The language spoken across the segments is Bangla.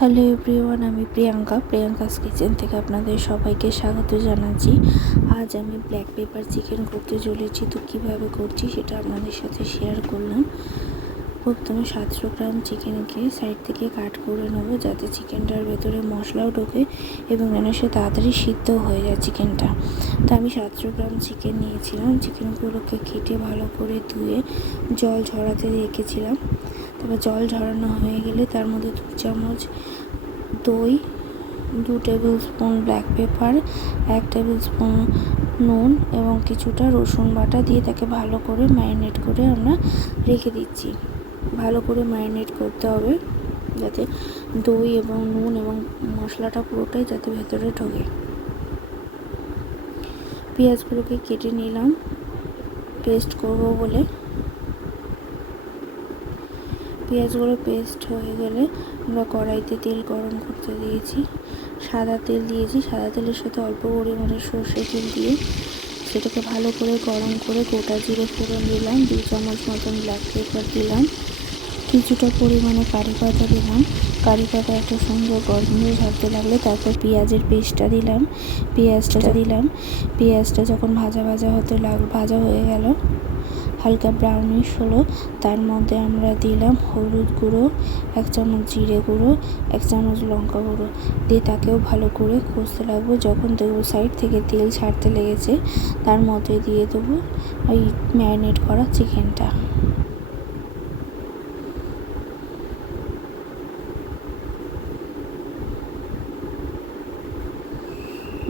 হ্যালো এভরিওয়ান, আমি প্রিয়াঙ্কাস কিচেন থেকে আপনাদের সবাইকে স্বাগত জানাচ্ছি। আজ আমি ব্ল্যাক পেপার চিকেন করতে চলেছি। তো কীভাবে করছি সেটা আপনাদের সাথে শেয়ার করলাম। প্রথমে 700 গ্রাম চিকেনকে সাইড থেকে কাট করে নেবো, যাতে চিকেনটার ভেতরে মশলাও ঢোকে এবং যেন সে তাড়াতাড়ি সিদ্ধ হয়ে যায় চিকেনটা। তো আমি 700 গ্রাম চিকেন নিয়েছিলাম। চিকেনগুলোকে কেটে ভালো করে ধুয়ে জল ঝরাতে রেখেছিলাম। তারপর জল ঝরানো হয়ে গেলে তার মধ্যে 2 চামচ দই, 2 table spoon black pepper, 1 table spoon নুন এবং কিছুটা রসুন বাটা দিয়ে তাকে ভালো করে ম্যারিনেট করে আমরা রেখে দিচ্ছি। ভালো করে ম্যারিনেট করতে হবে যাতে দই এবং নুন এবং মশলাটা পুরোটাই যাতে ভেতরে ঢোকে। পেঁয়াজগুলোকে কেটে নিলাম পেস্ট করব বলে। পেঁয়াজগুলো পেস্ট হয়ে গেলে আমরা কড়াইতে তেল গরম করতে দিয়েছি। সাদা তেল দিয়েছি। সাদা তেলের সাথে অল্প পরিমাণে সর্ষে তেল দিয়ে সেটাকে ভালো করে গরম করে গোটা জিরে ফোড়ন দিলাম। 2 চামচ মতন ব্ল্যাক পেপার দিলাম। কিছুটা পরিমাণে কারি পাতা দিলাম। কারি পাতা একটা সুন্দর গন্ধ ছাড়তে লাগলে তারপর পেঁয়াজের পেস্টটা দিলাম। পেঁয়াজটা যখন ভাজা হয়ে গেল, হালকা ব্রাউনিশ হলো, তার মধ্যে আমরা দিলাম হলুদ গুঁড়ো, 1 চামচ জিরে গুঁড়ো, 1 চামচ লঙ্কা গুঁড়ো দিয়ে তাকেও ভালো করে কষতে লাগবো। যখন দেখবো সাইড থেকে তেল ছাড়তে লেগেছে, তার মধ্যে দিয়ে দেবো ওই ম্যারিনেট করা চিকেনটা।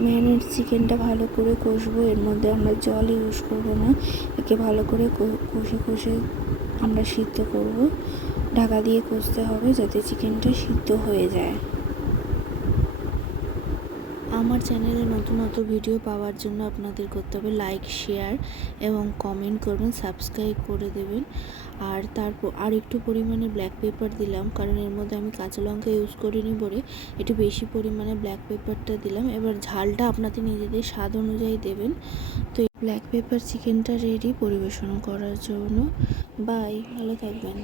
ম্যারিনেট চিকেনটা ভালো করে কষবো। এর মধ্যে আমরা জল ইউজ করবো না। একে ভালো করে কষে আমরা সিদ্ধ করব। ঢাকা দিয়ে কষতে হবে যাতে চিকেনটা সিদ্ধ হয়ে যায়। আমার চ্যানেলে নতুন ভিডিও পাওয়ার জন্য আপনাদের করতে হবে লাইক, শেয়ার এবং কমেন্ট করবেন, সাবস্ক্রাইব করে দেবেন। আর তারপর আর একটু পরিমাণে ব্ল্যাক পেপার দিলাম, কারণ এর মধ্যে আমি কাঁচা লঙ্কা ইউজ করিনি বলে একটু বেশি পরিমাণে ব্ল্যাক পেপারটা দিলাম। এবার ঝালটা আপনাদের নিজেদের স্বাদ অনুযায়ী দেবেন। তো ব্ল্যাক পেপার চিকেনটা রেডি পরিবেশন করার জন্য। বাই, ভালো থাকবেন।